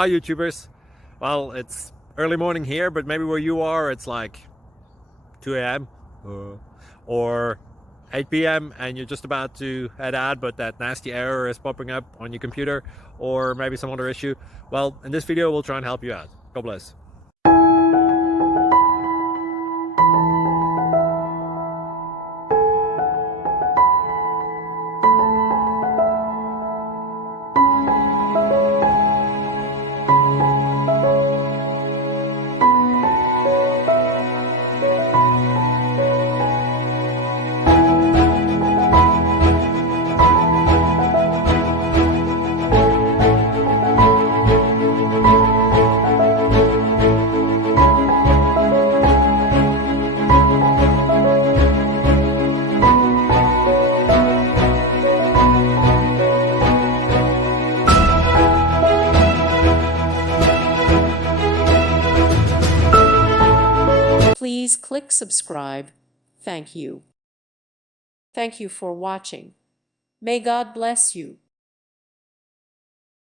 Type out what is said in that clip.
Hi YouTubers. Well, it's early morning here, but maybe where you are it's like 2 a.m. or 8 p.m. and you're just about to head out, but that nasty error is popping up on your computer, or maybe some other issue. Well, in this video we'll try and help you out. God bless. Please click subscribe. Thank you. Thank you for watching. May God bless you.